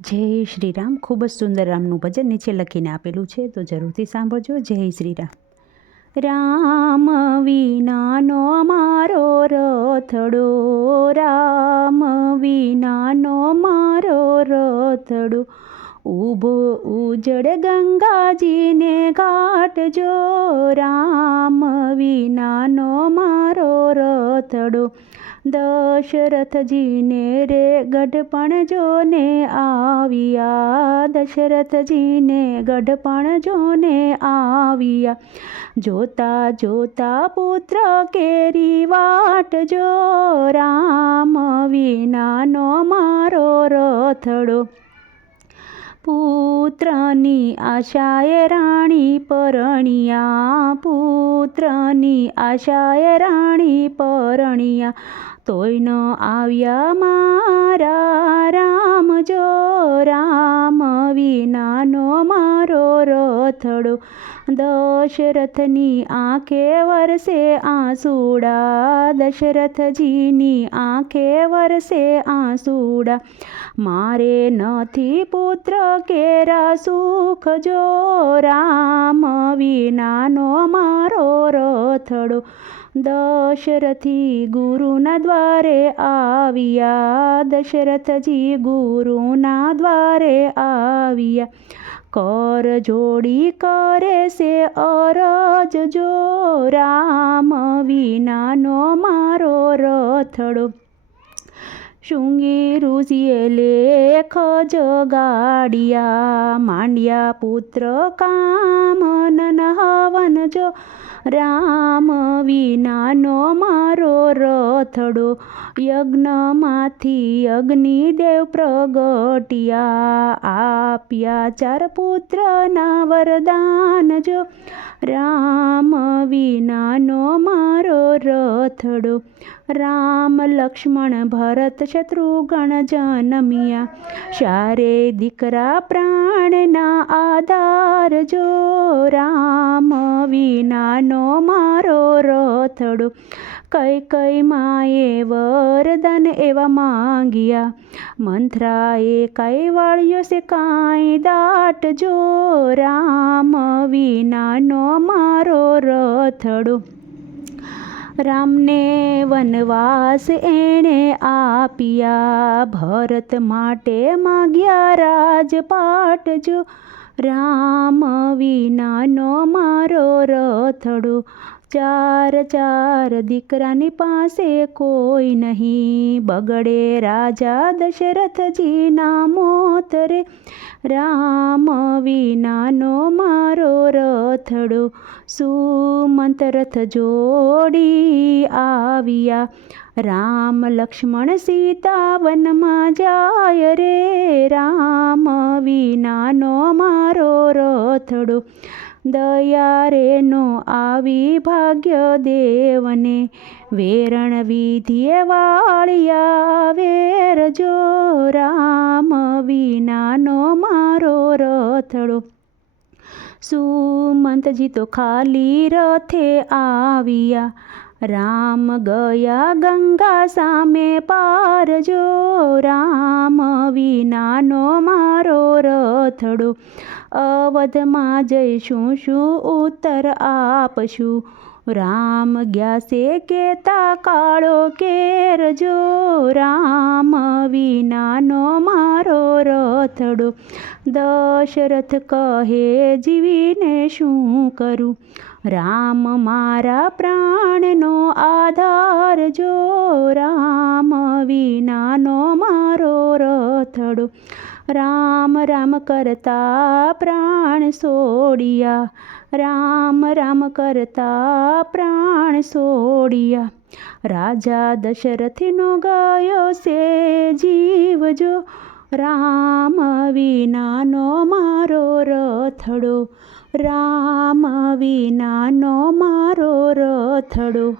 જય શ્રી રામ ખૂબ જ સુંદર રામનું ભજન નીચે લખીને આપેલું છે, તો જરૂરથી સાંભળજો. જય શ્રી રામ રામ વિનાનો મારો રથડો, રામ વિનાનો મારો રથડો, ઊભો ઉજળ ગંગાજીને ઘાટ જો રામ વિનાનો મારો રથડો દશરથજીને રે ગઢપણ જોને આવ્યા. દશરથજીને ગઢપણ જોને આવ્યા. જોતા જોતા પુત્ર કેરી વાટ જો રામ વિનાનો મારો રથડો. પુત્રની આશાએ રાણી પરણિયા, પુત્રની આશાએ રાણી પરણિયા, તોય ન આવ્યા મારા રામ, જો રામ વિનાનો મારો રથડો દશરથની આંખે વરસે આંસુડા દશરથજીની આંખે વરસે આંસુડા મારે નથી પુત્ર કેરા સુખ જો રામ વિનાનો મારો રથડો દશરથી ગુરુના દ્વારે આવ્યા દશરથજી ગુરુના દ્વારે આવ્યા કર જોડી કરે છે અરજ જો રામ વિનાનો મારો રથડો શૃંગી ઋષિએ લેખ જગાડ્યા માંડ્યા પુત્ર કામનન હવન જો રામ મારો રથડો યજ્ઞમાંથી અગ્નિદેવ પ્રગટ્યા, આપ્યા ચાર પુત્રના વરદાન જો. રામ વિનાનો મારો રથડો, રામ લક્ષ્મણ ભરત શત્રુઘ્ન જનમિયા. શારે દીકરા પ્રાણના આધાર જો. રામ વિનાનો મારો રથડો કઈ કઈ માએ વરદાન એવા માંગ્યા? મંથરાએ કઈ વાળ્યો છે કાંઈ દાટ? જો રામ વિનાનો મારો રથડો. રામને વનવાસ એણે આપ્યા. ભરત માટે માગ્યા રાજપાટ. જો રામ વિનાનો મારો રથડો. ચાર ચાર દીકરાની પાસે કોઈ નહીં. બગડે રાજા દશરથજીના મોત રે. રામ વિનાનો મારો રથડો. સુમંત રથ જોડી આવ્યા. રામ લક્ષ્મણ સીતા વનમાં જાય રે. રામ વિનાનો મારો રથડો. દયા રેનો આવી ભાગ્ય દેવને વેરણ વિધિએ વાળિયા વેર જો રામ વિનાનો મારો રથડો. સુમંતજી તો ખાલી રથે આવ્યા. રામ ગયા ગંગા સામે પાર જો. રામ વિનાનો મારો રથડો. અવધમાં જઈશું શું ઉત્તર આપશું? રામ ગયા છે કેતા કાળો કેર જો રામ વિનાનો મારો રથડો. દશરથ કહે, જીવીને શું કરું? રામ મારા પ્રાણનો આધાર જો રામ વિનાનો મારો રથડો. રામ રામ કરતા પ્રાણ સોડિયા. રામ રામ કરતા પ્રાણ છોડિયા રાજા દશરથનો ગયો છે જીવજો રામ વિનાનો મારો રથડો. રામ વિનાનો મારો રથડો.